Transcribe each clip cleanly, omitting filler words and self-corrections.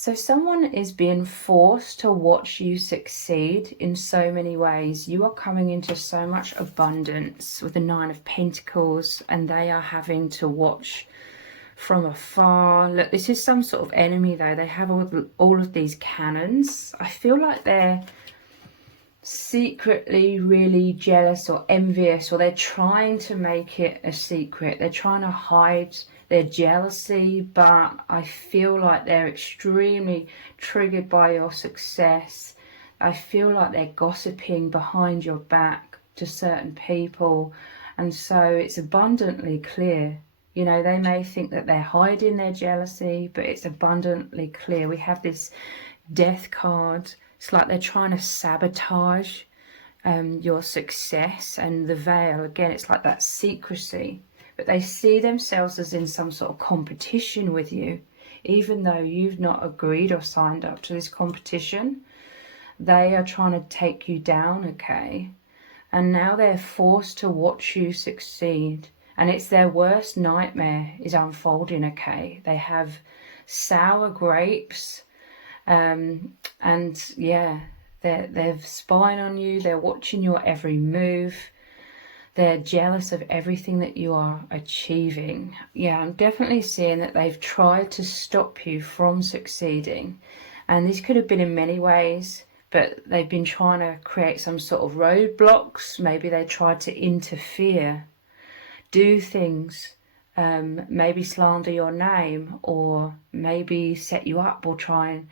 So someone is being forced to watch you succeed in so many ways. You are coming into so much abundance with the Nine of Pentacles, and they are having to watch from afar. Look, this is some sort of enemy though. They have all of these cannons. I feel like they're secretly really jealous or envious, or they're trying to make it a secret. They're trying to hide their jealousy, but I feel like they're extremely triggered by your success. I feel like they're gossiping behind your back to certain people, and so it's abundantly clear. You know, they may think that they're hiding their jealousy, but it's abundantly clear. We have this Death card. It's like they're trying to sabotage your success, and the veil, again, it's like that secrecy. But they see themselves as in some sort of competition with you, even though you've not agreed or signed up to this competition. They are trying to take you down, okay? And now they're forced to watch you succeed. And it's their worst nightmare is unfolding, okay? They have sour grapes. And yeah, they're spying on you. They're watching your every move. They're jealous of everything that you are achieving. Yeah, I'm definitely seeing that they've tried to stop you from succeeding. And this could have been in many ways, but they've been trying to create some sort of roadblocks. Maybe they tried to interfere, do things, maybe slander your name, or maybe set you up, or try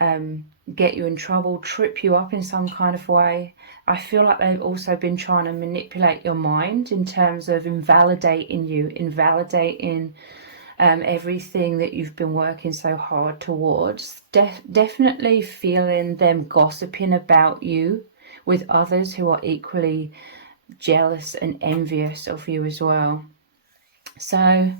and get you in trouble, trip you up in some kind of way. I feel like they've also been trying to manipulate your mind in terms of invalidating you, invalidating everything that you've been working so hard towards. Definitely feeling them gossiping about you with others who are equally jealous and envious of you as well. So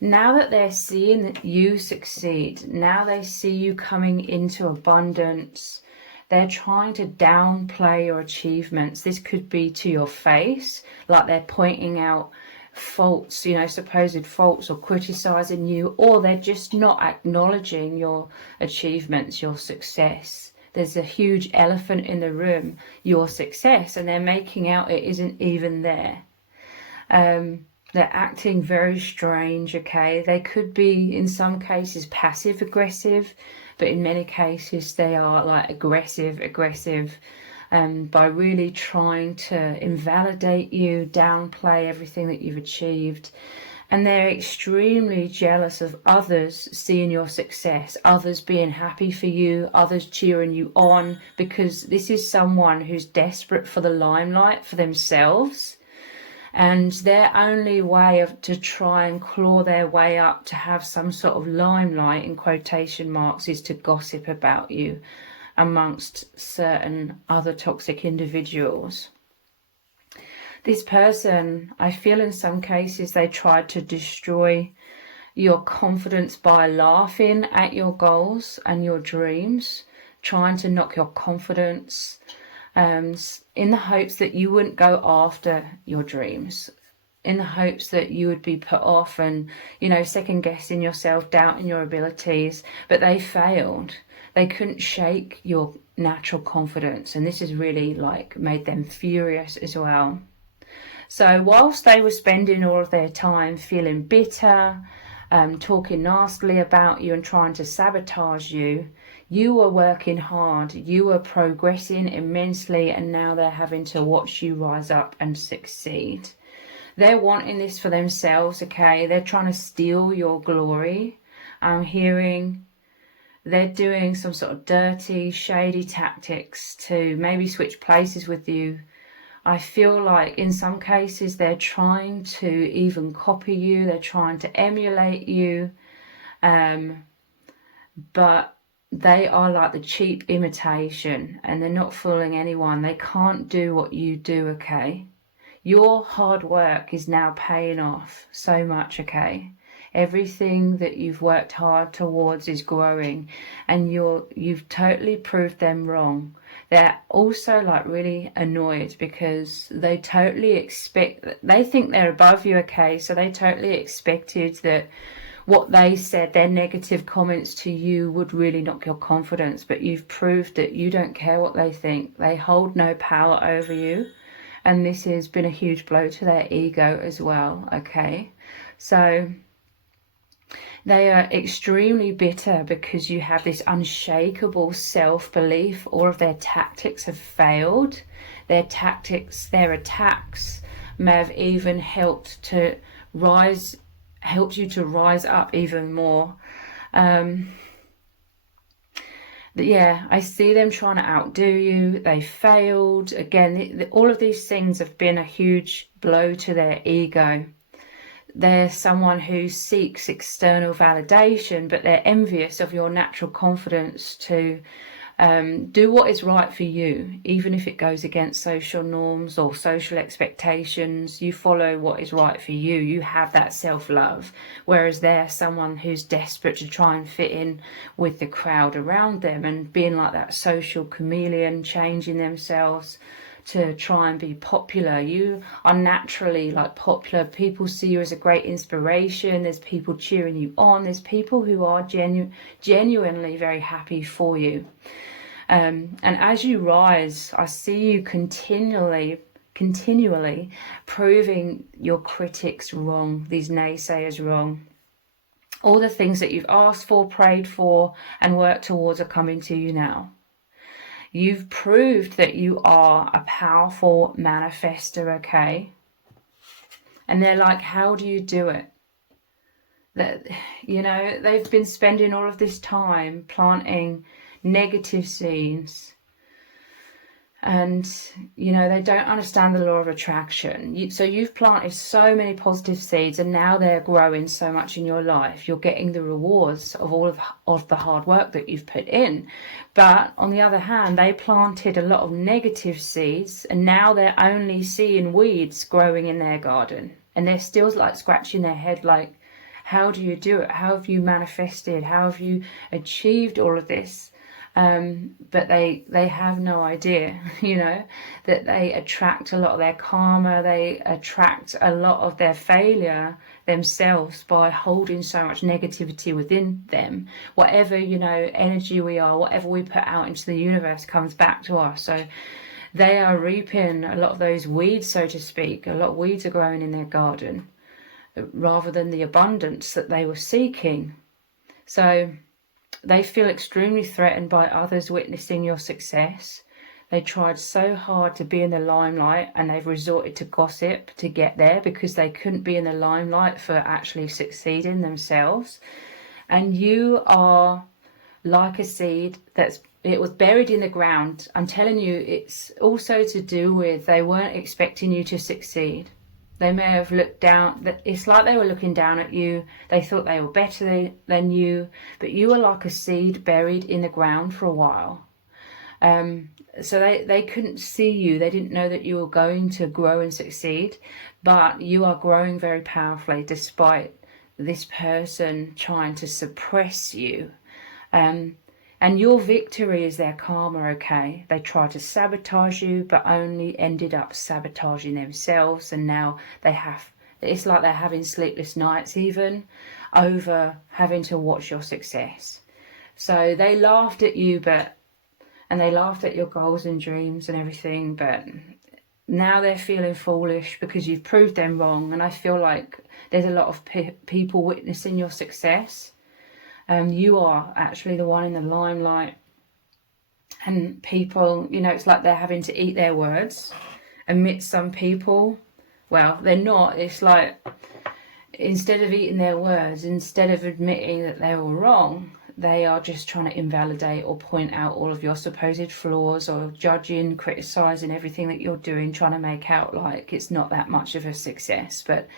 now that they're seeing that you succeed, now they see you coming into abundance, they're trying to downplay your achievements. This could be to your face, like they're pointing out faults, you know, supposed faults, or criticizing you, or they're just not acknowledging your achievements, your success. There's a huge elephant in the room, your success, and they're making out it isn't even there. They're acting very strange, okay? They could be, in some cases, passive-aggressive, but in many cases they are like aggressive, by really trying to invalidate you, downplay everything that you've achieved. And they're extremely jealous of others seeing your success, others being happy for you, others cheering you on, because this is someone who's desperate for the limelight for themselves. And their only way to try and claw their way up to have some sort of limelight, in quotation marks, is to gossip about you amongst certain other toxic individuals. This person, I feel in some cases they tried to destroy your confidence by laughing at your goals and your dreams, trying to knock your confidence, in the hopes that you wouldn't go after your dreams, in the hopes that you would be put off and, you know, second guessing yourself, doubting your abilities. But they failed. They couldn't shake your natural confidence, and this has really like made them furious as well. So whilst they were spending all of their time feeling bitter, talking nastily about you and trying to sabotage you, you were working hard, you were progressing immensely, and now they're having to watch you rise up and succeed. They're wanting this for themselves, okay? They're trying to steal your glory. I'm hearing they're doing some sort of dirty, shady tactics to maybe switch places with you. I feel like in some cases they're trying to even copy you, they're trying to emulate you, but they are like the cheap imitation, and they're not fooling anyone. They can't do what you do, okay? Your hard work is now paying off so much, okay? Everything that you've worked hard towards is growing, and you've totally proved them wrong. They're also like really annoyed because they totally expect, they think they're above you, okay? So they totally expected that what they said, their negative comments to you would really knock your confidence, but you've proved that you don't care what they think. They hold no power over you, and this has been a huge blow to their ego as well, okay? So they are extremely bitter because you have this unshakable self-belief. All of their tactics have failed. Their tactics, their attacks may have even helped you to rise up even more. Yeah, I see them trying to outdo you. They failed. Again, all of these things have been a huge blow to their ego. They're someone who seeks external validation, but they're envious of your natural confidence to do what is right for you, even if it goes against social norms or social expectations. You follow what is right for you. You have that self-love, whereas they're someone who's desperate to try and fit in with the crowd around them and being like that social chameleon, changing themselves to try and be popular. You are naturally like popular. People see you as a great inspiration. There's people cheering you on. There's people who are genuinely very happy for you. And as you rise, I see you continually proving your critics wrong, these naysayers wrong. All the things that you've asked for, prayed for, and worked towards are coming to you now. You've proved that you are a powerful manifester, okay? And they're like, how do you do it? That, you know, they've been spending all of this time planting negative seeds. And, you know, they don't understand the law of attraction. So you've planted so many positive seeds, and now they're growing so much in your life. You're getting the rewards of all of the hard work that you've put in. But on the other hand, they planted a lot of negative seeds, and now they're only seeing weeds growing in their garden. And they're still like scratching their head like, how do you do it? How have you manifested? How have you achieved all of this? But they have no idea, you know, that they attract a lot of their karma. They attract a lot of their failure themselves by holding so much negativity within them. Whatever, you know, energy we are, whatever we put out into the universe comes back to us. So they are reaping a lot of those weeds, so to speak. A lot of weeds are growing in their garden rather than the abundance that they were seeking. So they feel extremely threatened by others witnessing your success. They tried so hard to be in the limelight, and they've resorted to gossip to get there because they couldn't be in the limelight for actually succeeding themselves. And you are like a seed it was buried in the ground. I'm telling you, it's also to do with they weren't expecting you to succeed. They may have looked down. It's like they were looking down at you. They thought they were better than you, but you were like a seed buried in the ground for a while. So they couldn't see you. They didn't know that you were going to grow and succeed, but you are growing very powerfully despite this person trying to suppress you. And your victory is their karma, okay? They tried to sabotage you, but only ended up sabotaging themselves. And now it's like they're having sleepless nights even over having to watch your success. So they laughed at you, and they laughed at your goals and dreams and everything, but now they're feeling foolish because you've proved them wrong. And I feel like there's a lot of people witnessing your success. You are actually the one in the limelight, and people, you know, it's like they're having to eat their words. Amidst some people, well, they're not. It's like instead of eating their words, instead of admitting that they were wrong, they are just trying to invalidate or point out all of your supposed flaws, or judging, criticizing everything that you're doing, trying to make out like it's not that much of a success. But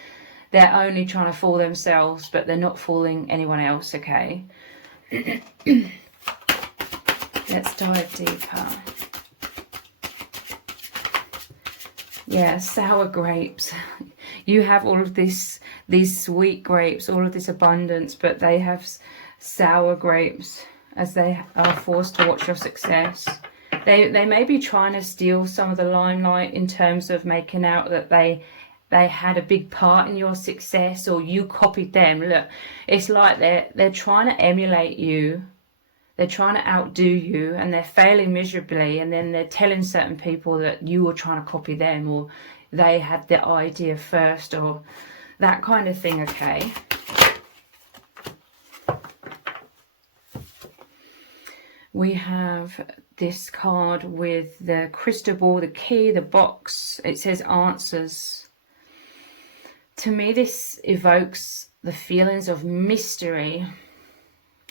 they're only trying to fool themselves, but they're not fooling anyone else, okay? Let's dive deeper. Yeah, sour grapes. You have all of these sweet grapes, all of this abundance, but they have sour grapes as they are forced to watch your success. They may be trying to steal some of the limelight in terms of making out that they they had a big part in your success, or you copied them. Look, it's like they're trying to emulate you. They're trying to outdo you, and they're failing miserably, and then they're telling certain people that you were trying to copy them, or they had the idea first, or that kind of thing, okay? We have this card with the crystal ball, the key, the box. It says answers. To me, this evokes the feelings of mystery.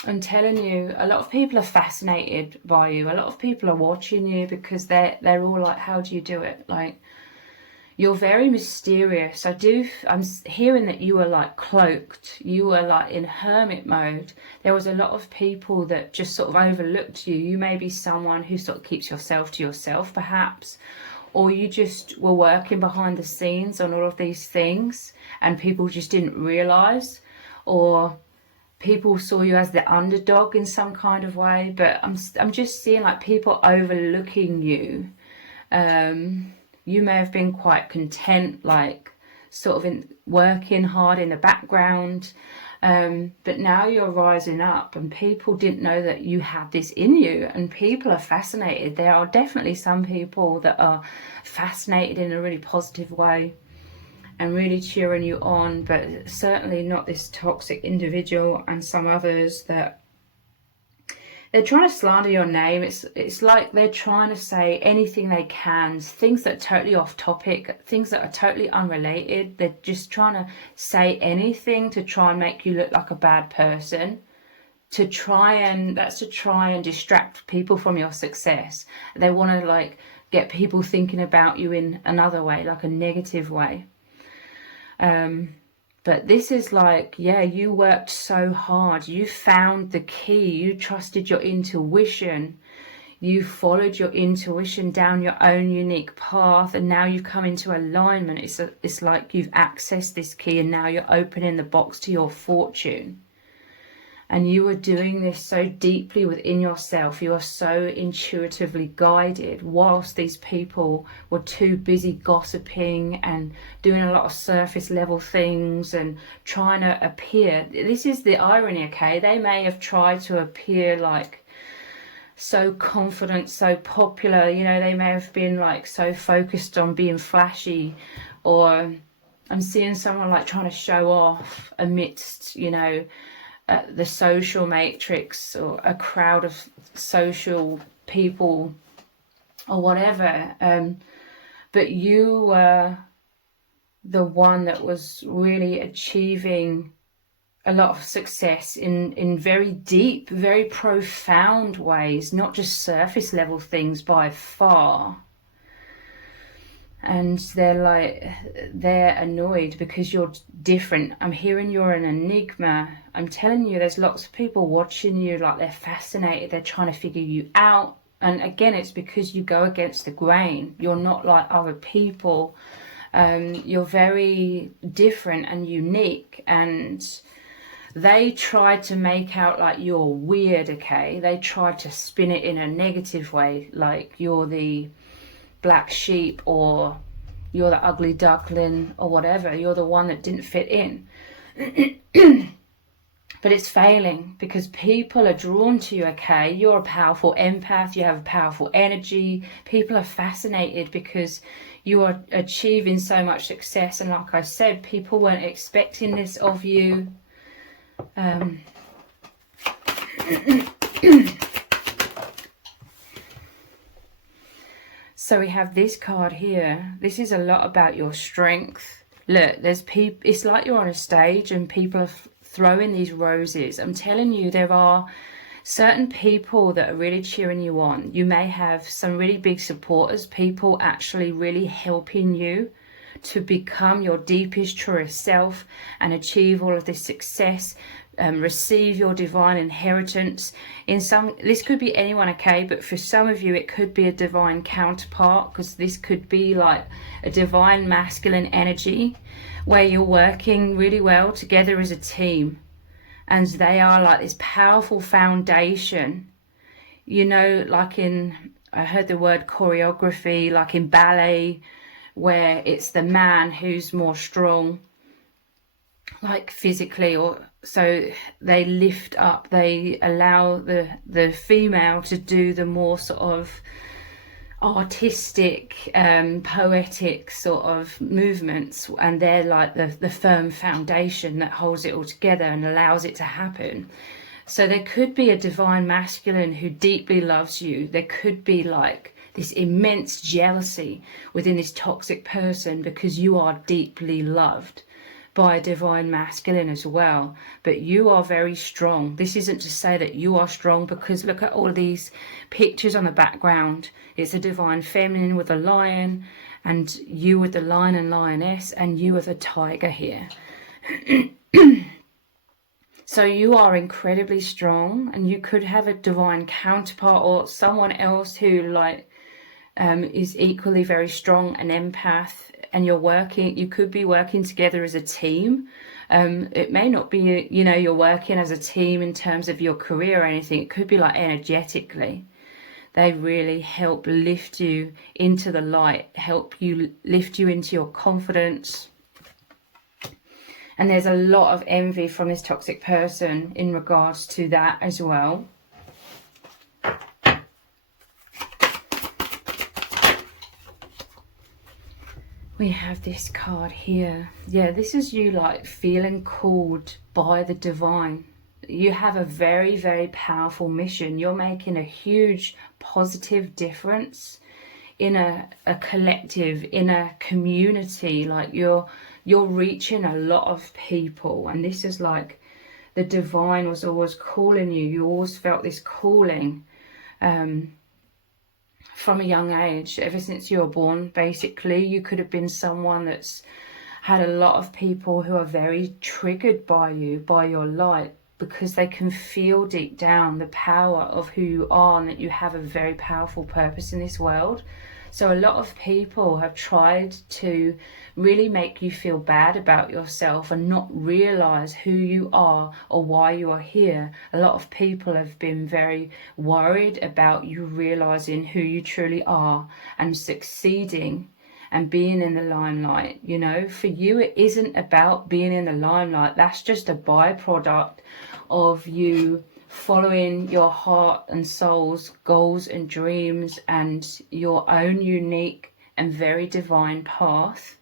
I'm telling you, a lot of people are fascinated by you. A lot of people are watching you because they're all like, how do you do it? Like, you're very mysterious. I'm hearing that you were like cloaked. You were like in hermit mode. There was a lot of people that just sort of overlooked you. You may be someone who sort of keeps yourself to yourself, perhaps. Or you just were working behind the scenes on all of these things and people just didn't realise. Or people saw you as the underdog in some kind of way. But I'm just seeing like people overlooking you. You may have been quite content, like sort of working hard in the background. But now you're rising up and people didn't know that you had this in you, and people are fascinated. There are definitely some people that are fascinated in a really positive way and really cheering you on, but certainly not this toxic individual and some others that they're trying to slander your name. It's like they're trying to say anything they can, things that are totally off topic, things that are totally unrelated. They're just trying to say anything to try and make you look like a bad person, to try and distract people from your success. They want to like get people thinking about you in another way, like a negative way. But this is like, yeah, you worked so hard. You found the key. You trusted your intuition. You followed your intuition down your own unique path. And now you've come into alignment. It's like you've accessed this key and now you're opening the box to your fortune. And you were doing this so deeply within yourself. You are so intuitively guided, whilst these people were too busy gossiping and doing a lot of surface level things and trying to appear. This is the irony, okay? They may have tried to appear like so confident, so popular. You know, they may have been like so focused on being flashy, or I'm seeing someone like trying to show off amidst, you know, the social matrix or a crowd of social people or whatever, but you were the one that was really achieving a lot of success in very deep, very profound ways, not just surface level things by far. And they're annoyed because you're different. I'm hearing you're an enigma. I'm telling you, there's lots of people watching you, like they're fascinated. They're trying to figure you out. And again, it's because you go against the grain. You're not like other people. You're very different and unique. And they tried to make out like you're weird, okay? They tried to spin it in a negative way, like you're the black sheep, or you're the ugly duckling, or whatever. You're the one that didn't fit in. But it's failing because people are drawn to you, okay? You're a powerful empath. You have a powerful energy. People are fascinated because you are achieving so much success. And like I said, people weren't expecting this of you. So we have this card here. This is a lot about your strength. Look, there's people. It's like you're on a stage and people are throwing these roses. I'm telling you, there are certain people that are really cheering you on. You may have some really big supporters, people actually really helping you to become your deepest, truest self and achieve all of this success. Receive your divine inheritance. This could be anyone, okay, but for some of you it could be a divine counterpart, because this could be like a divine masculine energy where you're working really well together as a team, and they are like this powerful foundation, you know, like I heard the word choreography, like in ballet, where it's the man who's more strong, like physically, or so they lift up, they allow the female to do the more sort of artistic, poetic sort of movements, and they're like the firm foundation that holds it all together and allows it to happen. So there could be a divine masculine who deeply loves you. There could be like this immense jealousy within this toxic person because you are deeply loved by a divine masculine as well. But you are very strong. This isn't to say that you are strong, because look at all of these pictures on the background. It's a divine feminine with a lion, and you with the lion and lioness, and you with a tiger here. So you are incredibly strong, and you could have a divine counterpart or someone else who like is equally very strong, an empath, and you could be working together as a team. It may not be, you know, you're working as a team in terms of your career or anything. It could be like energetically. They really help lift you into the light, help you lift you into your confidence. And there's a lot of envy from this toxic person in regards to that as well. We have this card here. Yeah, this is you like feeling called by the divine. You have a very, very powerful mission. You're making a huge positive difference in a collective, in a community. Like you're reaching a lot of people, and this is like the divine was always calling you. You always felt this calling from a young age, ever since you were born. Basically, you could have been someone that's had a lot of people who are very triggered by you, by your light, because they can feel deep down the power of who you are and that you have a very powerful purpose in this world. So a lot of people have tried to really make you feel bad about yourself and not realize who you are or why you are here. A lot of people have been very worried about you realizing who you truly are and succeeding and being in the limelight. You know, for you, it isn't about being in the limelight. That's just a byproduct of you following your heart and soul's goals and dreams and your own unique and very divine path.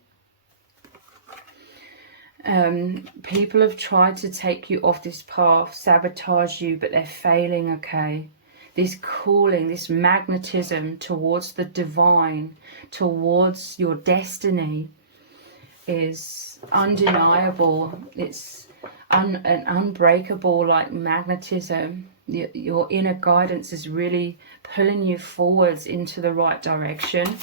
People have tried to take you off this path, sabotage you, but they're failing, okay? This calling, this magnetism towards the divine, towards your destiny is undeniable. It's an unbreakable like magnetism. Your inner guidance is really pulling you forwards into the right direction.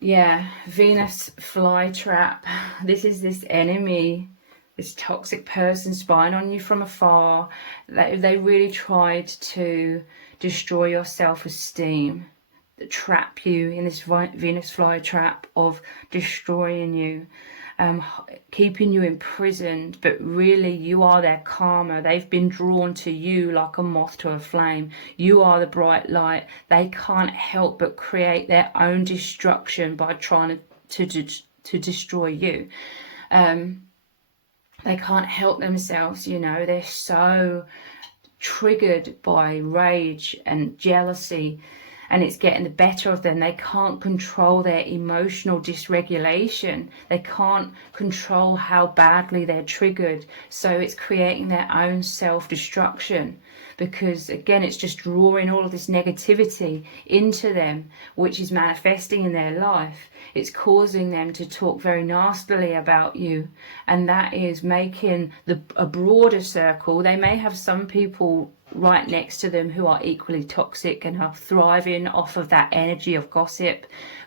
Yeah, Venus flytrap. This is this enemy, this toxic person spying on you from afar. They really tried to destroy your self-esteem, trap you in this Venus flytrap of destroying you, keeping you imprisoned, but really you are their karma. They've been drawn to you like a moth to a flame. You are the bright light. They can't help but create their own destruction by trying to destroy you. They can't help themselves, you know. They're so triggered by rage and jealousy, and it's getting the better of them. They can't control their emotional dysregulation. They can't control how badly they're triggered. So it's creating their own self-destruction, because again, it's just drawing all of this negativity into them, which is manifesting in their life. It's causing them to talk very nastily about you, and that is making a broader circle. They may have some people right next to them who are equally toxic and are thriving off of that energy of gossip,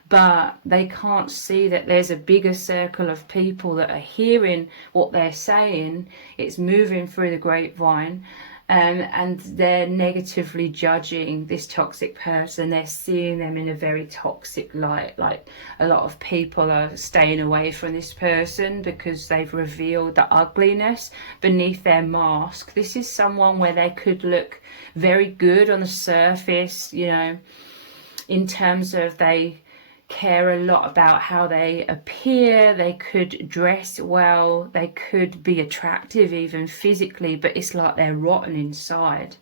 but they can't see that there's a bigger circle of people that are hearing what they're saying. It's moving through the grapevine, and they're negatively judging this toxic person. They're seeing them in a very toxic light. Like a lot of people are staying away from this person because they've revealed the ugliness beneath their mask. This is someone where they could look very good on the surface, you know, in terms of they care a lot about how they appear. They could dress well, they could be attractive even physically, but it's like they're rotten inside.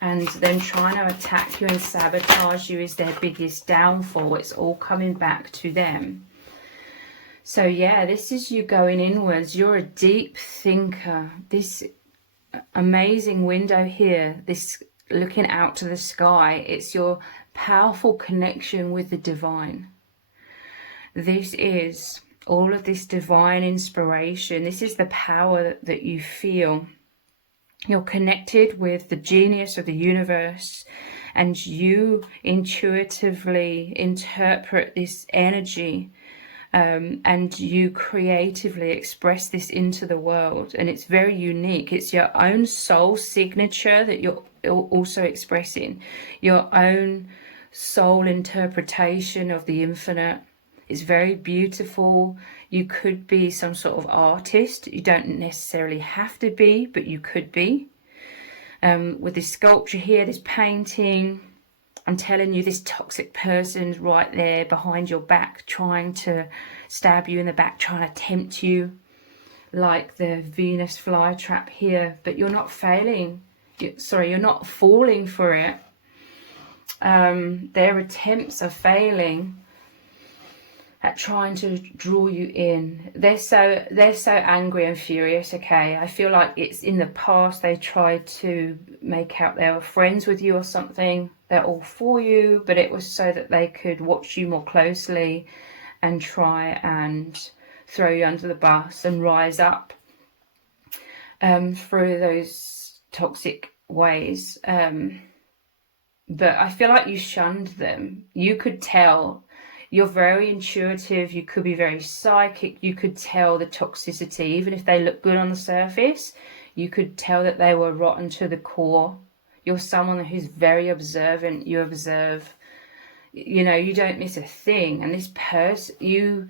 And then trying to attack you and sabotage you is their biggest downfall. It's all coming back to them. So yeah, this is you going inwards. You're a deep thinker. This amazing window here, this looking out to the sky, it's your powerful connection with the divine. This is all of this divine inspiration. This is the power that you feel. You're connected with the genius of the universe, and you intuitively interpret this energy, and you creatively express this into the world. And it's very unique. It's your own soul signature that you're also expressing, your own soul interpretation of the infinite. It's very beautiful. You could be some sort of artist. You don't necessarily have to be, but you could be. With this sculpture here, this painting, I'm telling you, this toxic person's right there behind your back, trying to stab you in the back, trying to tempt you, like the Venus flytrap here. But you're not failing. You're not falling for it. Their attempts are failing at trying to draw you in. They're so angry and furious. Okay, I feel like it's in the past they tried to make out they were friends with you or something. They're all for you, but it was so that they could watch you more closely and try and throw you under the bus and rise up through those toxic ways. But I feel like you shunned them. You could tell. You're very intuitive. You could be very psychic. You could tell the toxicity. Even if they look good on the surface, you could tell that they were rotten to the core. You're someone who's very observant. You observe, you know, you don't miss a thing. And this person, you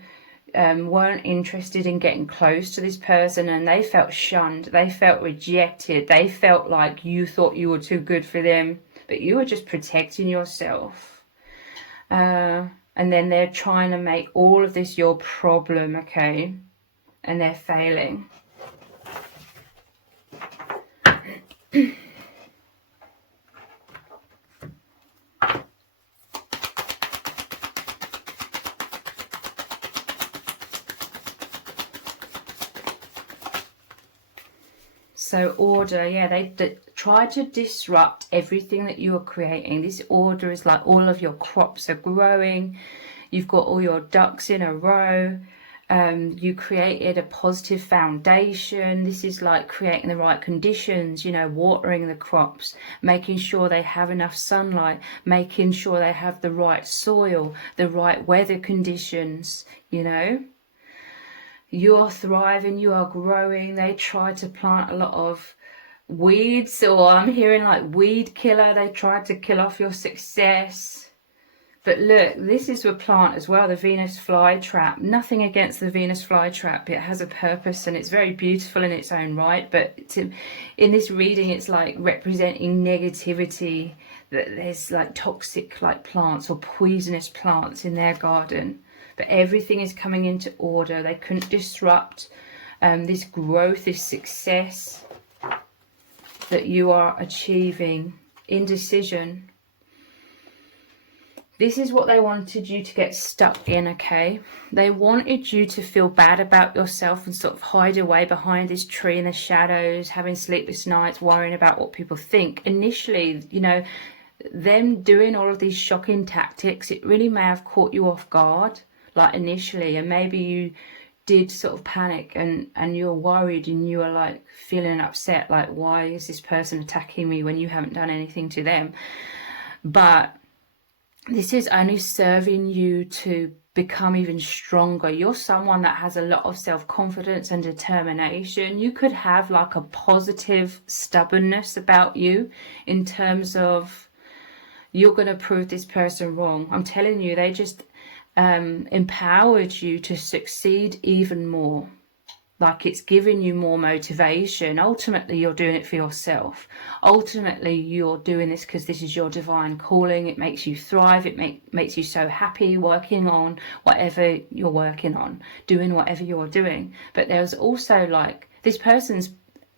weren't interested in getting close to this person, and they felt shunned. They felt rejected. They felt like you thought you were too good for them, but you were just protecting yourself. And then they're trying to make all of this your problem, okay? And they're failing. So order, yeah, they try to disrupt everything that you are creating. This order is like all of your crops are growing. You've got all your ducks in a row. You created a positive foundation. This is like creating the right conditions, you know, watering the crops, making sure they have enough sunlight, making sure they have the right soil, the right weather conditions, you know. You are thriving, you are growing. They try to plant a lot of weeds, or I'm hearing like weed killer. They tried to kill off your success. But look, this is a plant as well, the Venus flytrap. Nothing against the Venus flytrap. It has a purpose and it's very beautiful in its own right. But in this reading, it's like representing negativity, that there's like toxic like plants or poisonous plants in their garden. But everything is coming into order. They couldn't disrupt this growth, this success that you are achieving. Indecision. This is what they wanted you to get stuck in, okay? They wanted you to feel bad about yourself and sort of hide away behind this tree in the shadows, having sleepless nights, worrying about what people think. Initially, you know, them doing all of these shocking tactics, it really may have caught you off guard. Like initially, and maybe you did sort of panic and you're worried and you are like feeling upset, like why is this person attacking me when you haven't done anything to them? But this is only serving you to become even stronger. You're someone that has a lot of self-confidence and determination. You could have like a positive stubbornness about you in terms of you're going to prove this person wrong. I'm telling you, they just empowered you to succeed even more. like it's giving you more motivation. Ultimately, you're doing it for yourself. Ultimately, you're doing this because this is your divine calling. It makes you thrive. It makes you so happy working on whatever you're working on, doing whatever you're doing. But there's also like, this person's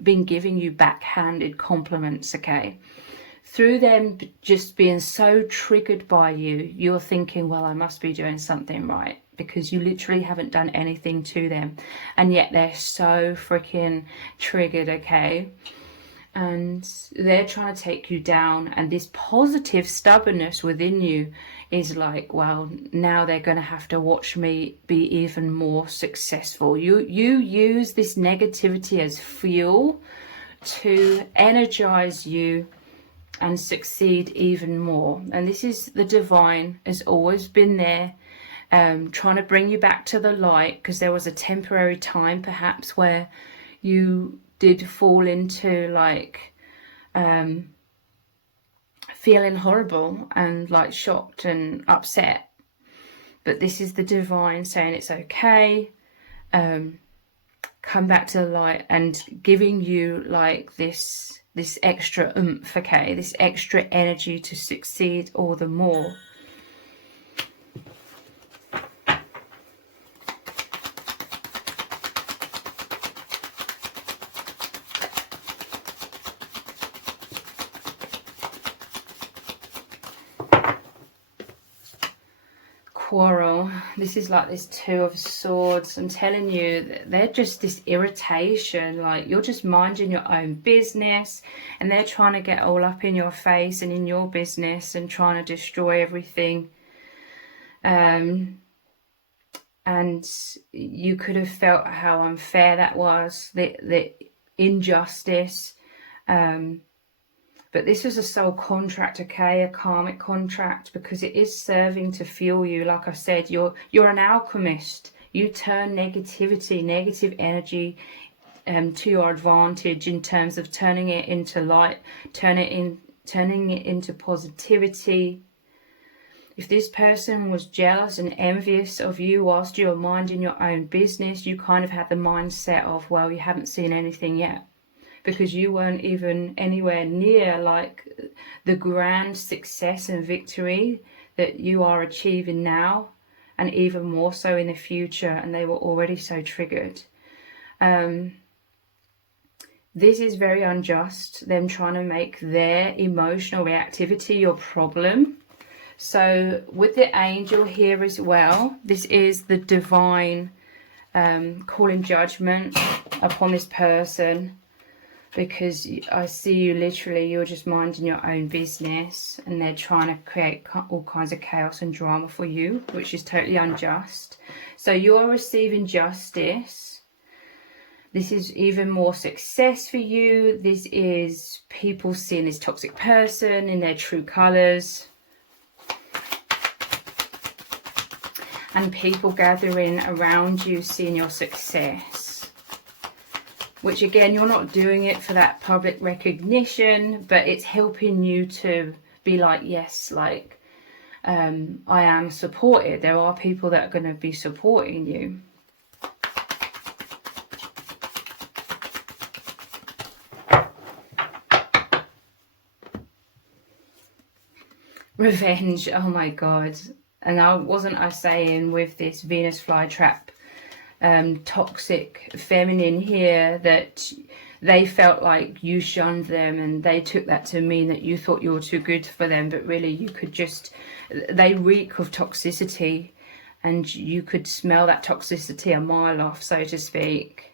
been giving you backhanded compliments, okay? Through them just being so triggered by you, you're thinking, well, I must be doing something right, because you literally haven't done anything to them, and yet they're so freaking triggered, okay? And they're trying to take you down, and this positive stubbornness within you is like, well, now they're going to have to watch me be even more successful. You use this negativity as fuel to energize you and succeed even more. And this is the divine, has always been there, trying to bring you back to the light, because there was a temporary time perhaps where you did fall into like feeling horrible and like shocked and upset. But this is the divine saying it's okay, come back to the light, and giving you like this extra oomph, okay, this extra energy to succeed all the more. Quarrel. This is like this Two of Swords. I'm telling you, they're just this irritation, like you're just minding your own business and they're trying to get all up in your face and in your business and trying to destroy everything. And you could have felt how unfair that was, the injustice. But this is a soul contract, okay, a karmic contract, because it is serving to fuel you. Like I said, you're an alchemist. You turn negativity, negative energy to your advantage in terms of turning it into light, turning it into positivity. If this person was jealous and envious of you whilst you were minding your own business, you kind of had the mindset of, well, you haven't seen anything yet, because you weren't even anywhere near like the grand success and victory that you are achieving now, and even more so in the future, and they were already so triggered. This is very unjust, them trying to make their emotional reactivity your problem. So with the angel here as well, this is the divine calling judgment upon this person, because I see you literally, you're just minding your own business and they're trying to create all kinds of chaos and drama for you, which is totally unjust. So you're receiving justice. This is even more success for you. This is people seeing this toxic person in their true colours. And people gathering around you seeing your success. Which again, you're not doing it for that public recognition, but it's helping you to be like, yes, like I am supported. There are people that are going to be supporting you. Revenge, oh my god. And wasn't I saying with this Venus flytrap toxic feminine here that they felt like you shunned them, and they took that to mean that you thought you were too good for them, but really you could just, they reek of toxicity and you could smell that toxicity a mile off, so to speak.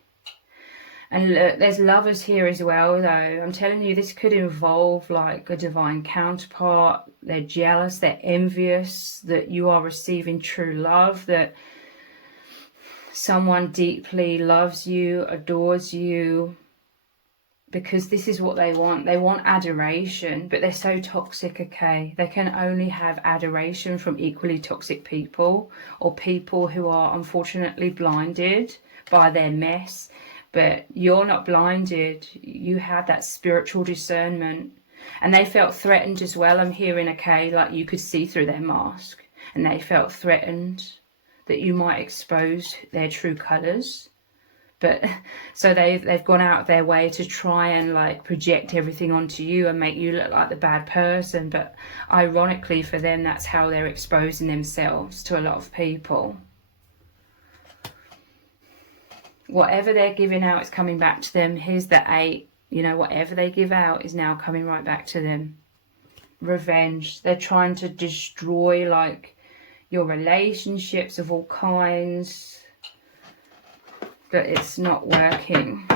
And look, there's lovers here as well though. I'm telling you, this could involve like a divine counterpart. They're jealous, they're envious that you are receiving true love, that someone deeply loves you, adores you, because this is what they want. They want adoration, but they're so toxic, okay? They can only have adoration from equally toxic people, or people who are unfortunately blinded by their mess. But you're not blinded. You have that spiritual discernment. And they felt threatened as well. I'm hearing, okay, like you could see through their mask. And they felt threatened that you might expose their true colours, But so they've gone out of their way to try and like project everything onto you and make you look like the bad person. But ironically for them, that's how they're exposing themselves to a lot of people. Whatever they're giving out is coming back to them. Here's the 8. You know, whatever they give out is now coming right back to them. Revenge. They're trying to destroy like your relationships of all kinds. But it's not working.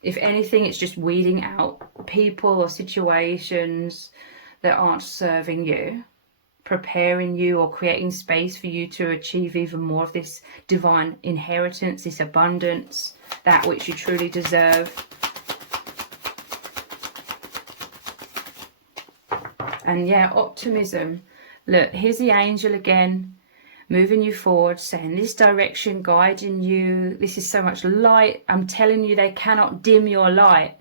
If anything, it's just weeding out people or situations that aren't serving you, preparing you or creating space for you to achieve even more of this divine inheritance, this abundance, that which you truly deserve. And yeah, optimism. Look, here's the angel again, moving you forward, saying this direction, guiding you. This is so much light. I'm telling you, they cannot dim your light.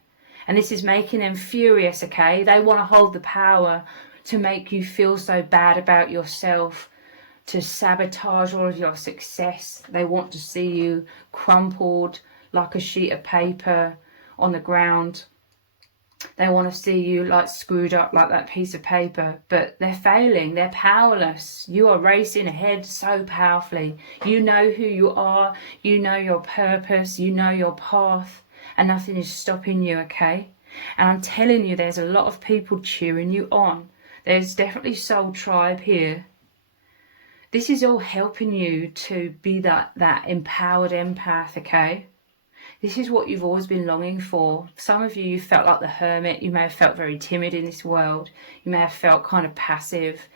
And this is making them furious, okay? They want to hold the power to make you feel so bad about yourself, to sabotage all of your success. They want to see you crumpled like a sheet of paper on the ground. They want to see you like screwed up like that piece of paper, but they're failing. They're powerless. You are racing ahead so powerfully. You know who you are. You know your purpose. You know your path, and nothing is stopping you, okay? And I'm telling you, there's a lot of people cheering you on. There's definitely soul tribe here. This is all helping you to be that empowered empath, okay? This is what you've always been longing for. Some of you felt like the hermit. You may have felt very timid in this world. You may have felt kind of passive.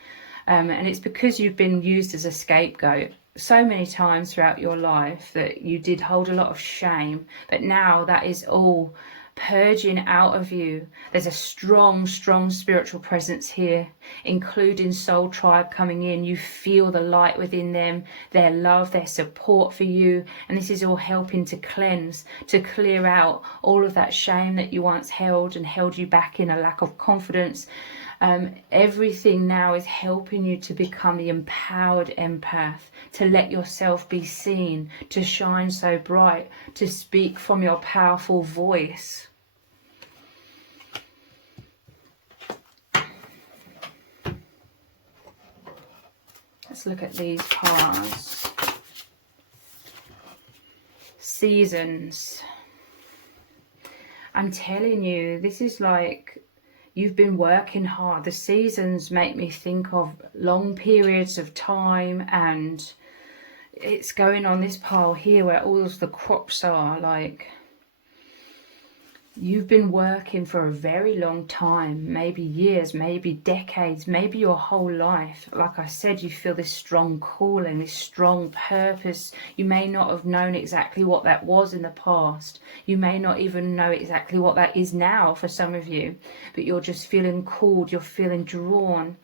And it's because you've been used as a scapegoat so many times throughout your life that you did hold a lot of shame. But now that is all purging out of you. There's a strong spiritual presence here, including soul tribe coming in. You feel the light within them, their love, their support for you, and this is all helping to cleanse, to clear out all of that shame that you once held and held you back in a lack of confidence. Everything now is helping you to become the empowered empath, to let yourself be seen, to shine so bright, to speak from your powerful voice. Let's look at these cards. Seasons. I'm telling you, this is like you've been working hard. The seasons make me think of long periods of time, and it's going on this pile here where all of the crops are. Like, you've been working for a very long time, maybe years, maybe decades, maybe your whole life. Like I said, you feel this strong calling, this strong purpose. You may not have known exactly what that was in the past. You may not even know exactly what that is now for some of you, but you're just feeling called, you're feeling drawn.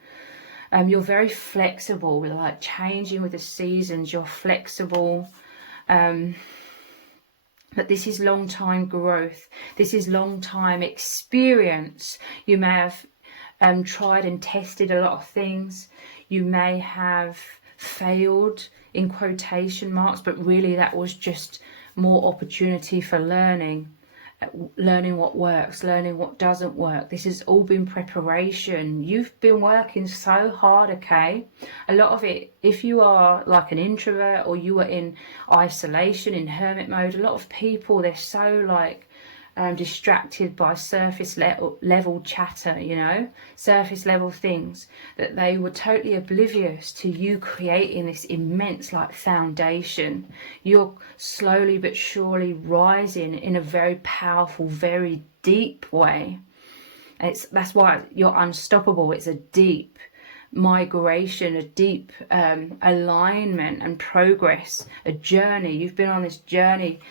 You're very flexible, like changing with the seasons. You're flexible. But this is long time growth. This is long time experience. You may have tried and tested a lot of things. You may have failed in quotation marks, but really that was just more opportunity for learning what works, learning what doesn't work. This has all been preparation. You've been working so hard, okay? A lot of it, if you are like an introvert or you are in isolation, in hermit mode, a lot of people, they're so like distracted by surface level chatter, you know, surface level things, that they were totally oblivious to you creating this immense like foundation. You're slowly but surely rising in a very powerful, very deep way. That's why you're unstoppable. It's a deep migration, a deep alignment and progress, a journey. You've been on this journey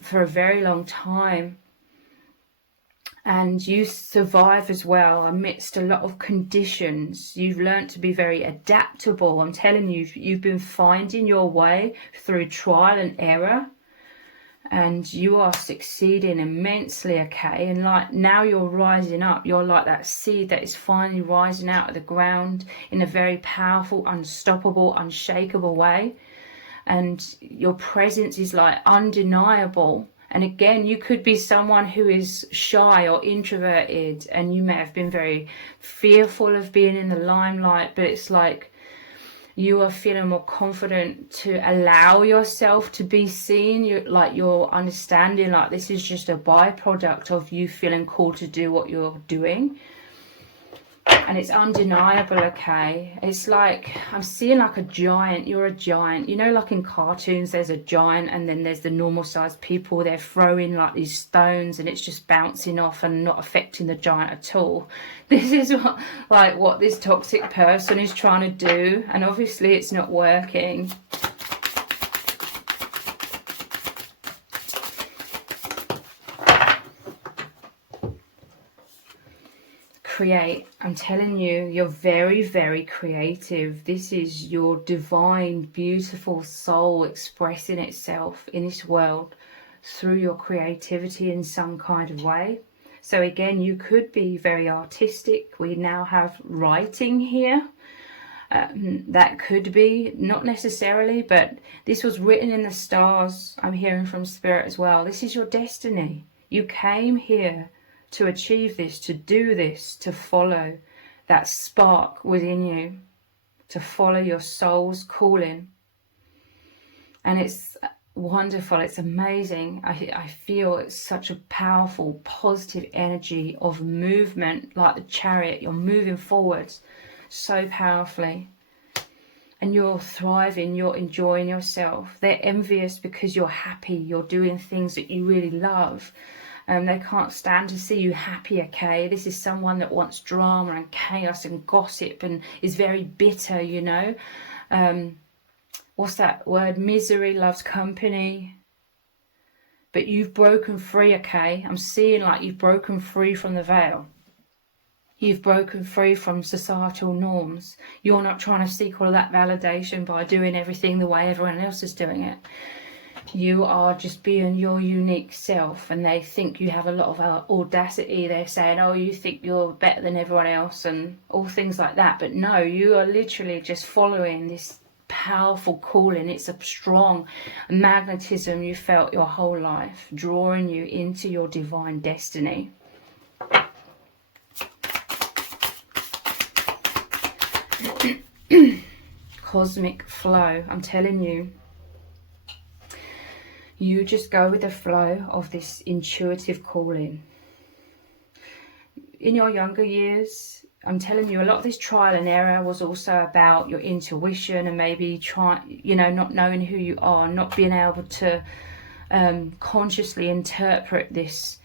for a very long time. And you survive as well amidst a lot of conditions. You've learned to be very adaptable. I'm telling you, you've been finding your way through trial and error. And you are succeeding immensely, okay? And like now you're rising up. You're like that seed that is finally rising out of the ground in a very powerful, unstoppable, unshakable way. And your presence is like undeniable. And again, you could be someone who is shy or introverted, and you may have been very fearful of being in the limelight, but it's like you are feeling more confident to allow yourself to be seen. You're understanding like this is just a byproduct of you feeling called to do what you're doing. And it's undeniable, okay? It's like, I'm seeing like a giant. You're a giant. You know, like in cartoons, there's a giant and then there's the normal sized people. They're throwing like these stones and it's just bouncing off and not affecting the giant at all. This is what this toxic person is trying to do. And obviously it's not working. Create. I'm telling you, you're very, very creative. This is your divine, beautiful soul expressing itself in this world through your creativity in some kind of way. So again, you could be very artistic. We now have writing here. That could be, not necessarily, but this was written in the stars. I'm hearing from Spirit as well. This is your destiny. You came here to achieve this, to do this, to follow that spark within you, to follow your soul's calling. And it's wonderful, it's amazing. I feel it's such a powerful, positive energy of movement, like the chariot. You're moving forwards so powerfully. And you're thriving, you're enjoying yourself. They're envious because you're happy, you're doing things that you really love. They can't stand to see you happy, okay? This is someone that wants drama and chaos and gossip and is very bitter, you know? What's that word? Misery loves company. But you've broken free, okay? I'm seeing like you've broken free from the veil. You've broken free from societal norms. You're not trying to seek all of that validation by doing everything the way everyone else is doing it. You are just being your unique self, and they think you have a lot of audacity. They're saying, oh, you think you're better than everyone else and all things like that. But no, you are literally just following this powerful calling. It's a strong magnetism you felt your whole life, drawing you into your divine destiny. Cosmic flow, I'm telling you. You just go with the flow of this intuitive calling. In your younger years, I'm telling you, a lot of this trial and error was also about your intuition and maybe not knowing who you are, not being able to consciously interpret this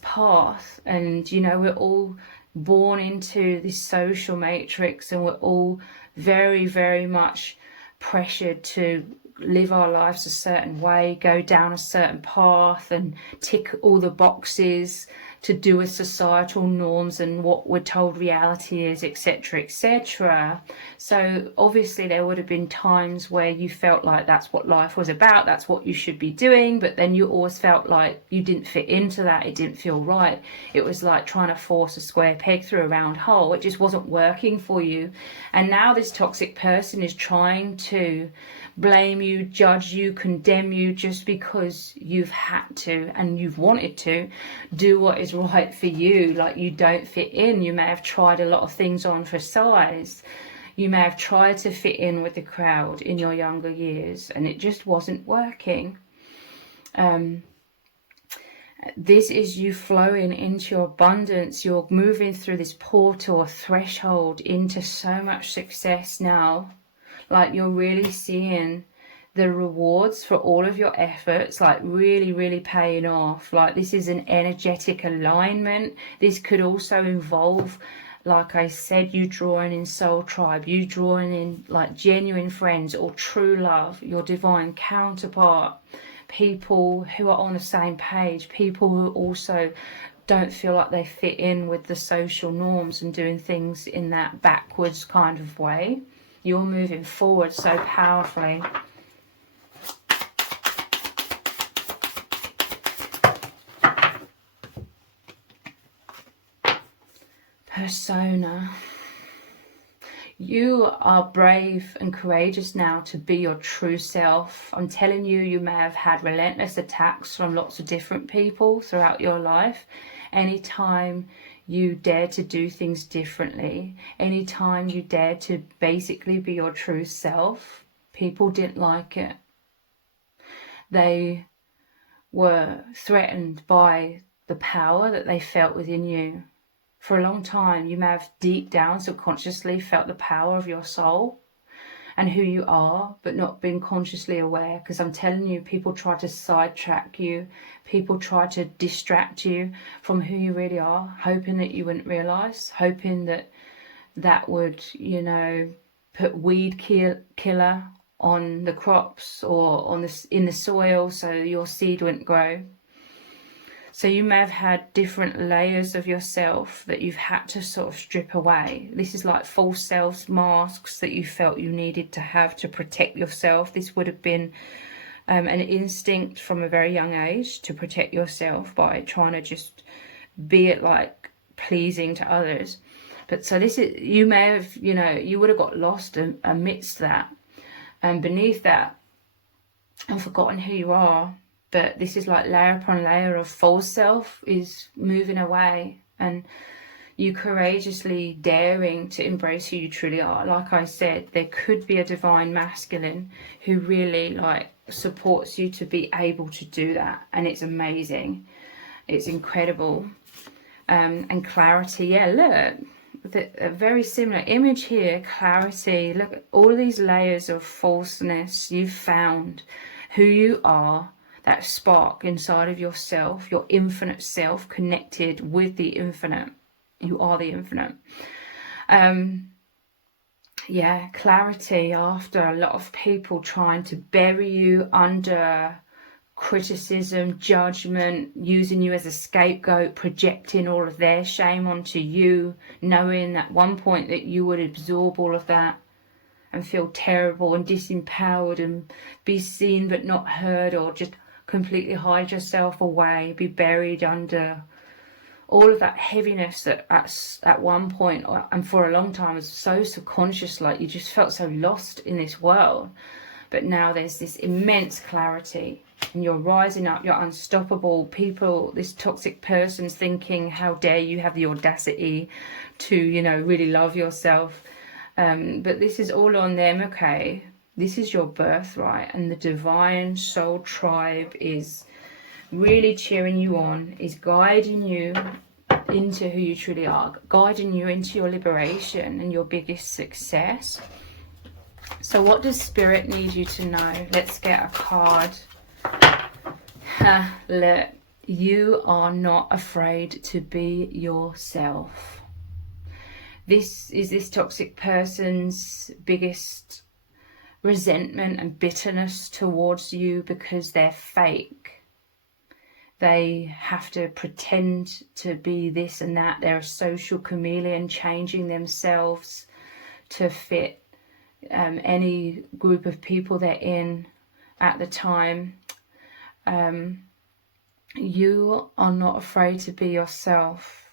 path. And, you know, we're all born into this social matrix and we're all very, very much pressured to live our lives a certain way, go down a certain path and tick all the boxes to do with societal norms and what we're told reality is, etc., etc. So obviously there would have been times where you felt like that's what life was about, that's what you should be doing, but then you always felt like you didn't fit into that, it didn't feel right. It was like trying to force a square peg through a round hole. It just wasn't working for you. And now this toxic person is trying to blame you, judge you, condemn you just because you've had to and you've wanted to do what is right for you. Like you don't fit in. You may have tried a lot of things on for size. You may have tried to fit in with the crowd in your younger years and it just wasn't working. This is you flowing into your abundance. You're moving through this portal or threshold into so much success now. Like you're really seeing the rewards for all of your efforts, like really, really paying off. Like this is an energetic alignment. This could also involve, like I said, you drawing in soul tribe, you drawing in like genuine friends or true love, your divine counterpart, people who are on the same page, people who also don't feel like they fit in with the social norms and doing things in that backwards kind of way. You're moving forward so powerfully. Persona. You are brave and courageous now to be your true self. I'm telling you, you may have had relentless attacks from lots of different people throughout your life. Anytime you dare to do things differently, anytime you dare to basically be your true self, people didn't like it. They were threatened by the power that they felt within you. For a long time, you may have deep down subconsciously felt the power of your soul and who you are, but not been consciously aware. Because I'm telling you, people try to sidetrack you. People try to distract you from who you really are, hoping that you wouldn't realise, hoping that that would, you know, put weed killer on the crops or in the soil so your seed wouldn't grow. So you may have had different layers of yourself that you've had to sort of strip away. This is like false selves, masks that you felt you needed to have to protect yourself. This would have been an instinct from a very young age to protect yourself by trying to just be it like pleasing to others. But so this is, you may have, you know, you would have got lost amidst that and beneath that and forgotten who you are. But this is like layer upon layer of false self is moving away, and you courageously daring to embrace who you truly are. Like I said, there could be a divine masculine who really like supports you to be able to do that, and it's amazing. It's incredible. And clarity, yeah, look, a very similar image here, clarity. Look at all these layers of falseness. You've found who you are, that spark inside of yourself, your infinite self connected with the infinite. You are the infinite. Yeah, clarity after a lot of people trying to bury you under criticism, judgment, using you as a scapegoat, projecting all of their shame onto you, knowing at one point that you would absorb all of that and feel terrible and disempowered and be seen but not heard, or just completely hide yourself away, be buried under all of that heaviness that at one point and for a long time was so subconscious, like you just felt so lost in this world. But now there's this immense clarity and you're rising up, you're unstoppable. People, this toxic person's thinking, how dare you have the audacity to, you know, really love yourself. But this is all on them, okay? This is your birthright, and the divine soul tribe is really cheering you on, is guiding you into who you truly are, guiding you into your liberation and your biggest success. So what does Spirit need you to know? Let's get a card. Look, you are not afraid to be yourself. This is this toxic person's biggest resentment and bitterness towards you because they're fake. They have to pretend to be this and that. They're a social chameleon, changing themselves to fit any group of people they're in at the time. You are not afraid to be yourself,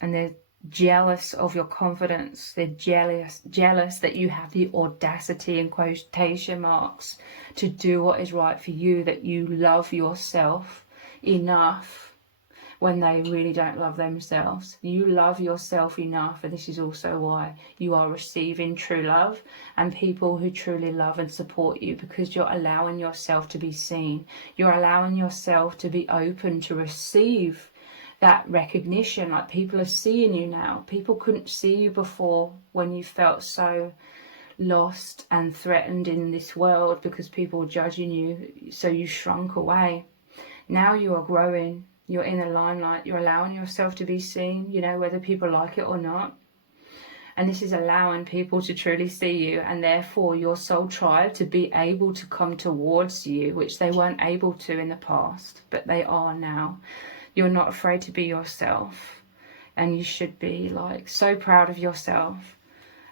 and they're jealous of your confidence. They're jealous that you have the audacity, in quotation marks, to do what is right for you, that you love yourself enough when they really don't love themselves. You love yourself enough, and this is also why you are receiving true love and people who truly love and support you, because you're allowing yourself to be seen. You're allowing yourself to be open to receive that recognition. Like, people are seeing you now. People couldn't see you before when you felt so lost and threatened in this world because people were judging you, so you shrunk away. Now you are growing. You're in the limelight. You're allowing yourself to be seen, you know, whether people like it or not. And this is allowing people to truly see you, and therefore your soul tribe to be able to come towards you, which they weren't able to in the past, but they are now. You're not afraid to be yourself, and you should be like so proud of yourself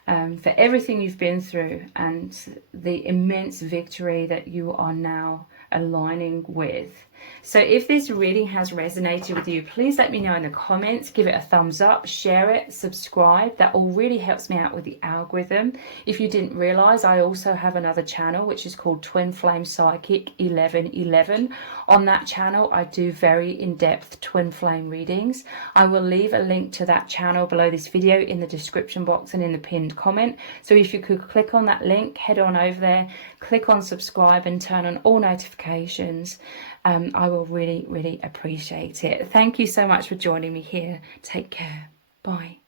for everything you've been through and the immense victory that you are now aligning with. So if this reading has resonated with you, please let me know in the comments, give it a thumbs up, share it, subscribe. That all really helps me out with the algorithm. If you didn't realize, I also have another channel which is called Twin Flame Psychic 1111. On that channel, I do very in-depth twin flame readings. I will leave a link to that channel below this video in the description box and in the pinned comment. So if you could click on that link, head on over there, click on subscribe and turn on all notifications. I will really, really appreciate it. Thank you so much for joining me here. Take care. Bye.